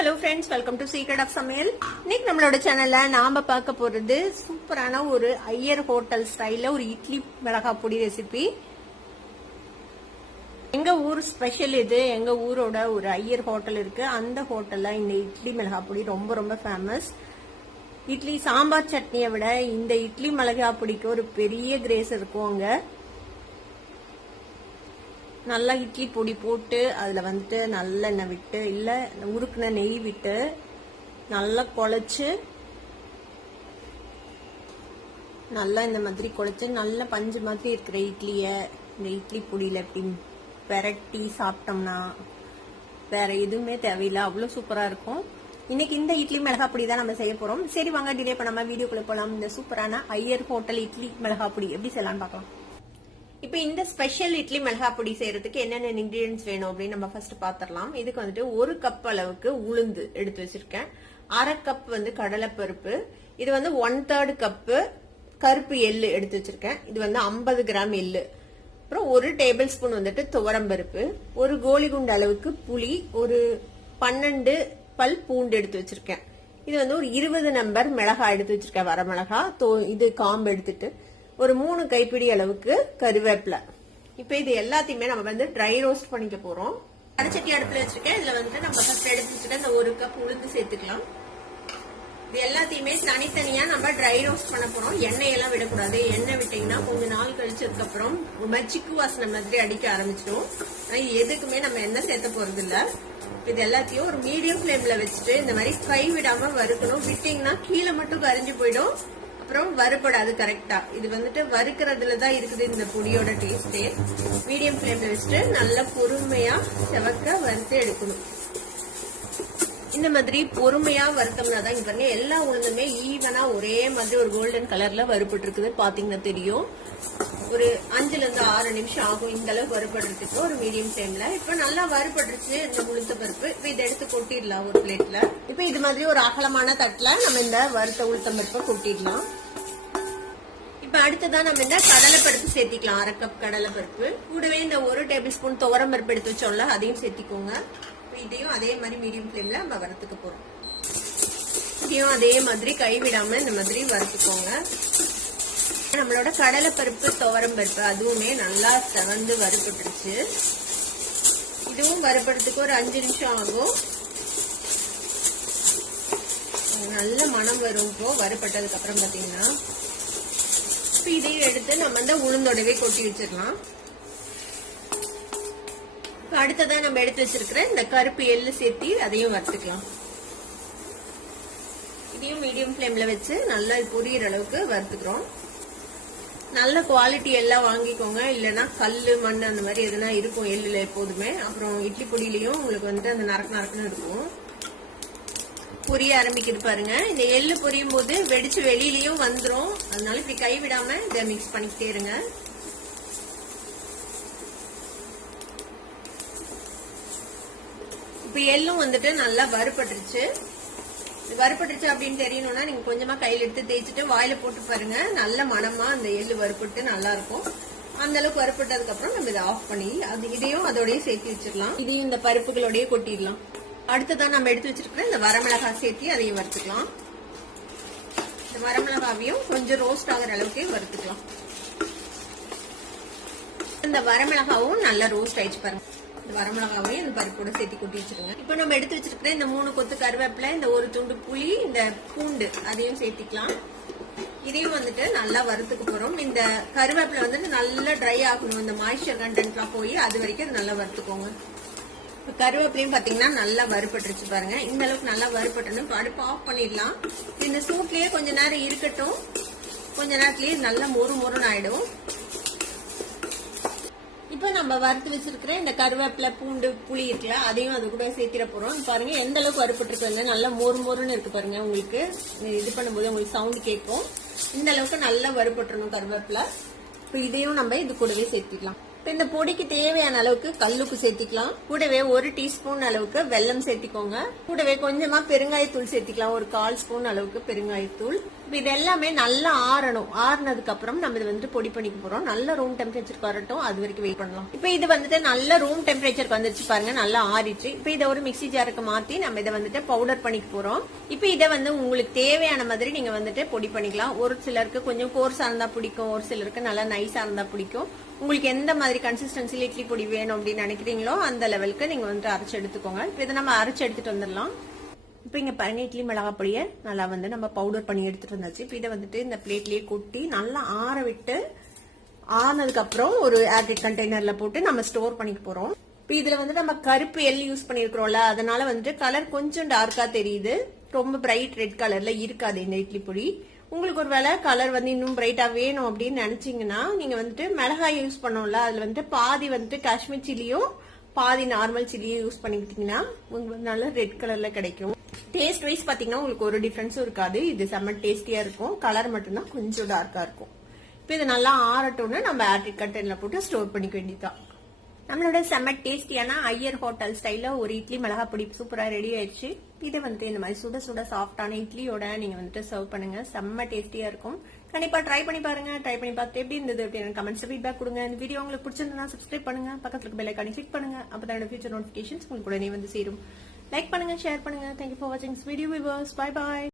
Hello friends, welcome to Secret of Samayal. இன்னைக்கு நம்மளோட சேனல்ல நாம பார்க்க போறது சூப்பரான ஒரு ஐயர் ஹோட்டல் ஸ்டைல்ல ஒரு இட்லி மிளகாய் பொடி ரெசிபி. எங்க ஊர் ஸ்பெஷல் இது. எங்க ஊரோட ஒரு ஐயர் ஹோட்டல் இருக்கு. அந்த ஹோட்டல்ல இந்த இட்லி மிளகாய் பொடி ரொம்ப ரொம்ப ஃபேமஸ். இட்லி சாம்பார் சட்னியை விட இந்த இட்லி மிளகாய் பொடிக்கு ஒரு பெரிய கிரேஸ் இருக்கும் அங்க. நல்லா இட்லி பொடி போட்டு அதுல வந்துட்டு நல்லெண்ணெய் விட்டு இல்ல உருக்குன நெய் விட்டு நல்லா குழைச்சு நல்லா இந்த மாதிரி குழைச்சு நல்ல பஞ்சு மாதிரி இருக்கிற இட்லிய இந்த இட்லி பொடியில எப்படி பெரட்டி சாப்பிட்டோம்னா வேற எதுவுமே தேவையில்லை, அவ்வளவு சூப்பரா இருக்கும். இன்னைக்கு இந்த இட்லி மிளகாய் பொடி தான் நம்ம செய்ய போறோம். சரி வாங்க டிலே பண்ணாம வீடியோக்குள்ள போலாம். இந்த சூப்பரான ஐயர் ஹோட்டல் இட்லி மிளகாய் பொடி எப்படி செய்யலாம்னு பார்க்கலாம். இப்ப இந்த ஸ்பெஷல் இட்லி மிளகாய் பொடி செய்யறதுக்கு என்னென்ன இன்கிரீடியன்ஸ் வேணும் அப்படின்னு நம்ம ஃபர்ஸ்ட் பாத்திரலாம். இதுக்கு வந்துட்டு 1 கப் அளவுக்கு உளுந்து எடுத்து வச்சிருக்கேன். 1/2 கப் வந்து கடலைப்பருப்பு, இது வந்து 1/3 கப்பு கருப்பு எள்ளு எடுத்து வச்சிருக்கேன். இது வந்து 50 கிராம் எள்ளு, அப்புறம் 1 டேபிள் ஸ்பூன் வந்துட்டு துவரம்பருப்பு, 1 கோலி குண்டு அளவுக்கு புளி, ஒரு 12 பல் பூண்டு எடுத்து வச்சிருக்கேன். இது வந்து ஒரு 20 நம்பர் மிளகாய் எடுத்து வச்சிருக்கேன், வர மிளகாய். இது காம்பு எடுத்துட்டு ஒரு 3 கைப்பிடி அளவுக்கு கருவேப்பிலை. இப்ப இது எல்லாத்தையுமே நம்ம வந்து ட்ரை ரோஸ்ட் பண்ணிக்க போறோம். அரைச்சட்டி அடுப்புல வச்சிருக்கேன். இதுல வந்துட்டு நம்ம ஃபர்ஸ்ட் எடுத்து வச்சுட்டு இந்த 1 கப் உளுந்து சேர்த்துக்கலாம். இது எல்லாத்தையுமே தனித்தனியா நம்ம ட்ரை ரோஸ்ட் பண்ண போறோம். எண்ணெய் எல்லாம் விடக்கூடாது. எண்ணெய் விட்டீங்கன்னா கொஞ்ச நாள் கழிச்சதுக்கு அப்புறம் மச்சிக்கு வாசனை மாதிரி அடிக்க ஆரம்பிச்சிடும். எதுக்குமே நம்ம எண்ணெய் சேர்த்த போறது இல்ல. இது எல்லாத்தையும் ஒரு மீடியம் ஃபிளேம்ல வச்சுட்டு இந்த மாதிரி கை விடாம வறுக்கணும். விட்டீங்கன்னா கீழே மட்டும் கரிஞ்சு போயிடும், அப்புறம் வறுபடாது கரெக்டா. இது வந்துட்டு வறுக்கிறதுலதான் இருக்குது இந்த பொடியோட டேஸ்டே. மீடியம் ஃபிளேம்ல வச்சுட்டு நல்லா பொறுமையா செவக்க வறுத்து எடுக்கணும். இந்த மாதிரி பொறுமையா வறுத்தோம்னா தான் இங்க பாருங்க எல்லா உளுந்துமே ஈவனா ஒரே மாதிரி ஒரு கோல்டன் கலர்ல வறுபட்டு இருக்குது. பாத்தீங்கன்னா தெரியும். ஒரு 5ல இருந்து 6 நிமிஷம் ஆகும் இந்த அளவுக்கு வறுபடுறதுக்கு ஒரு மீடியம் ஃபிளேம்ல. இப்ப நல்லா வறுபட்டுருச்சு இந்த உளுந்த பருப்பு. இப்ப இதை எடுத்து கொட்டிடலாம் ஒரு பிளேட்ல. இப்ப இது மாதிரி ஒரு அகலமான தட்டுல நம்ம இந்த வறுத்த உளுத்த பருப்பை கொட்டிடலாம். இப்ப அடுத்ததான் நம்ம இந்த கடலைப்பருப்பு சேர்த்திக்கலாம். 1/2 கப் கடலைப்பருப்பு கூடவே இந்த 1 டேபிள் ஸ்பூன் துவரம் பருப்பு எடுத்து வச்சோம்ல அதையும் சேர்த்திக்கோங்க. இதையும் அதே மாதிரி மீடியம் ஃபிளேம்ல நம்ம வறுத்துக்க போறோம். இதையும் அதே மாதிரி கைவிடாம இந்த மாதிரி வறுத்துக்கோங்க. நம்மளோட கடலைப்பருப்பு துவரம் பருப்பு அதுவுமே நல்லா செவந்து வறுபட்டுருச்சு. இதுவும் வறுபடுறதுக்கு ஒரு 5 நிமிஷம் ஆகும். நல்ல மனம் வரும் இப்போ வறுபட்டதுக்கு அப்புறம் பாத்தீங்கன்னா. இதையும் எடுத்து நம்ம இந்த உளுந்தோடவே கொட்டி வச்சிடலாம். அடுத்ததான் நம்ம எடுத்து வச்சிருக்கிற இந்த கருப்பு எள்ளு சேர்த்தி அதையும் வறுத்துக்கலாம். இதையும் மீடியம் ஃபிளேம்ல வச்சு நல்லா பொரியிற அளவுக்கு வறுத்துக்கிறோம். நல்ல குவாலிட்டி எல்லாம் வாங்கிக்கோங்க, இல்லைன்னா கல்லு மண் அந்த மாதிரி எதுனா இருக்கும் எள்ளுல எப்போதுமே. அப்புறம் இட்லி பொடியிலையும் உங்களுக்கு வந்துட்டு அந்த நரக்கு நரக்குன்னு இருக்கும். பொரிய ஆரம்பிக்கிட்டு பாருங்க. இந்த எள்ளு பொரியும் போது வெடிச்சு வெளியிலயும் வந்துரும். அதனால இப்படி கை விடாம இதை மிக்ஸ் பண்ணிக்கிட்டே இருங்க. இப்ப எள்ளும் வந்துட்டு நல்லா வறுபட்டுருச்சு. வறுபட்டுருச்சு அப்படின்னு தெரியணும்னா நீங்க கொஞ்சமா கையில எடுத்து தேய்ச்சிட்டு வாயில போட்டு பாருங்க. நல்ல மனமா அந்த எள்ளு வறுபட்டு நல்லா இருக்கும். அந்த அளவுக்கு வறுபட்டதுக்கு அப்புறம் நம்ம இதை ஆஃப் பண்ணி இதையும் அதோடய சேர்த்து வச்சிடலாம். இதையும் இந்த பருப்புகளோடய கொட்டிடலாம். அடுத்ததான் நம்ம எடுத்து வச்சிருக்கிற இந்த வரமிளகாய் சேர்த்தி அதையும் வறுத்துக்கலாம். இந்த வரமிளகாவையும் கொஞ்சம் ரோஸ்ட் ஆகிற அளவுக்கு வறுத்துக்கலாம். இந்த வரமிளகாவும் நல்லா ரோஸ்ட் ஆயிடுச்சு பாருங்க. இந்த வரமிளகாவையும் இந்த பருப்போட சேர்த்து கொட்டி வச்சிருங்க. இப்ப நம்ம எடுத்து வச்சிருக்கிற இந்த 3 கொத்து கருவேப்பிலை, இந்த 1 துண்டு புளி, இந்த பூண்டு அதையும் சேர்த்திக்கலாம். இதையும் வந்துட்டு நல்லா வறுத்துக்க போறோம். இந்த கருவேப்பிலை வந்துட்டு நல்லா ட்ரை ஆகணும். இந்த மாய்ஸ்சர் கண்டென்ட் எல்லாம் போய் அது வரைக்கும் அது நல்லா வறுத்துக்கோங்க. கருவேப்பிலையும் பாத்தீங்கன்னா நல்லா வறுபட்டுருச்சு பாருங்க. இந்த அளவுக்கு நல்லா வறுபட்டணும். அடுப்பு ஆஃப் பண்ணிடலாம். இந்த சூட்லயே கொஞ்ச நேரம் இருக்கட்டும். கொஞ்ச நேரத்திலேயே நல்லா மொறு மொறுன்னு ஆயிடும். இப்ப நம்ம வறுத்து வச்சிருக்கிற இந்த கருவேப்பிலை பூண்டு புளி இருக்குல்ல அதையும் அது கூட சேர்த்திட போறோம். பாருங்க எந்த அளவுக்கு வறுபட்டுருக்கு, நல்லா மொறு மொறுன்னு இருக்கு பாருங்க. உங்களுக்கு இது பண்ணும்போது உங்களுக்கு சவுண்ட் கேட்கும். இந்த அளவுக்கு நல்லா வறுபட்டுறணும் கருவேப்பிலை. இப்ப இதையும் நம்ம இது கூடவே சேர்த்திடலாம். இந்த பொடிக்கு தேவையான அளவுக்கு கல்லுப்பு சேர்த்திக்கலாம். கூடவே 1 டீஸ்பூன் அளவுக்கு வெல்லம் சேர்த்திக்கோங்க. கூடவே கொஞ்சமா பெருங்காயத்தூள் சேர்த்திக்கலாம். ஒரு 1/4 ஸ்பூன் அளவுக்கு பெருங்காயத்தூள். இது எல்லாமே நல்லா ஆறணும். ஆறுனதுக்கு அப்புறம் நம்ம இது வந்துட்டு பொடி பண்ணிக்க போறோம். நல்ல ரூம் டெம்பரேச்சருக்கு வரட்டும், அது வரைக்கும் வெயிட் பண்ணலாம். இப்ப இது வந்துட்டு நல்ல ரூம் டெம்பரேச்சருக்கு வந்துருச்சு பாருங்க, நல்லா ஆறிச்சு. இப்ப இதை ஒரு மிக்ஸி ஜாருக்கு மாத்தி நம்ம இதை வந்துட்டு பவுடர் பண்ணிக்க போறோம். இப்ப இதை வந்து உங்களுக்கு தேவையான மாதிரி நீங்க வந்துட்டு பொடி பண்ணிக்கலாம். ஒரு சிலருக்கு கொஞ்சம் கோர்ஸா இருந்தா பிடிக்கும், ஒரு சிலருக்கு நல்லா நைஸா இருந்தா பிடிக்கும். உங்களுக்கு எந்த மாதிரி கன்சிஸ்டன்சில இட்லி பொடி வேணும் அப்படின்னு நினைக்கிறீங்களோ அந்த லெவலுக்கு நீங்க வந்துட்டு அரைச்சு எடுத்துக்கோங்க. இப்ப இதை நம்ம அரைச்சு எடுத்துட்டு வந்துடலாம். இப்ப இங்க பாருங்க, இட்லி மிளகா பொடியை நல்லா வந்து நம்ம பவுடர் பண்ணி எடுத்துட்டு வந்தாச்சு. இப்ப இதை வந்துட்டு இந்த பிளேட்லயே கொட்டி நல்லா ஆற விட்டு, ஆனதுக்கு அப்புறம் ஒரு ஏர்டைட் கண்டெய்னர்ல போட்டு நம்ம ஸ்டோர் பண்ணிக்க போறோம். இப்ப இதுல வந்து நம்ம கருப்பு எள்ளு யூஸ் பண்ணிருக்கிறோம்ல, அதனால வந்துட்டு கலர் கொஞ்சம் டார்க்கா தெரியுது. ரொம்ப பிரைட் ரெட் கலர்ல இருக்காது இந்த இட்லி பொடி. உங்களுக்கு ஒரு வேளை கலர் வந்து இன்னும் பிரைட்டா வேணும் அப்படின்னு நினைச்சீங்கன்னா நீங்க வந்துட்டு மிளகாய் யூஸ் பண்ணோம்ல, அதுல வந்துட்டு பாதி வந்துட்டு காஷ்மீர் சில்லியும் பாதி நார்மல் சில்லியும் யூஸ் பண்ணிக்கிட்டீங்கன்னா உங்களுக்கு நல்ல ரெட் கலர்ல கிடைக்கும். டேஸ்ட் வைஸ் பாத்தீங்கன்னா உங்களுக்கு ஒரு டிஃபரன்ஸும் இருக்காது. இது செம்ம டேஸ்டியா இருக்கும். கலர் மட்டும்தான் கொஞ்சம் டார்க்கா இருக்கும். இப்ப இது நல்லா ஆறட்டும்னு நம்ம ஏர்டைட் கண்டெய்னர்ல போட்டு ஸ்டோர் பண்ணிக்க வேண்டியதுதான். நம்மளோட செம்ம டேஸ்டியான ஐயர் ஹோட்டல் ஸ்டைல ஒரு இட்லி மிளகா பொடி சூப்பரா ரெடி ஆயிடுச்சு. இதை வந்துட்டு இந்த மாதிரி சுட சுட சாஃப்டான இட்லியோட நீங்க வந்துட்டு சர்வ் பண்ணுங்க. செம்ம டேஸ்டியா இருக்கும். கண்டிப்பா ட்ரை பண்ணி பாருங்க. ட்ரை பண்ணி பார்த்து எப்படி இருந்தது அப்படின்னு கமெண்ட்ஸ் ஃபீட்பேக் கொடுங்க. இந்த வீடியோ உங்களுக்கு பிடிச்சிருந்தா சப்ஸ்கிரைப் பண்ணுங்க, பக்கத்துல இருக்க பெல் ஐகானை கிளிக் பண்ணுங்க. அப்பதான் ஃபியூச்சர் நோட்டிபிகேஷன்ஸ் உங்களுக்கு உடனே வந்து சேரும். லைக் பண்ணுங்க, ஷேர் பண்ணுங்க. தேங்க்யூ ஃபார் வாட்சிங் this video viewers. Bye by.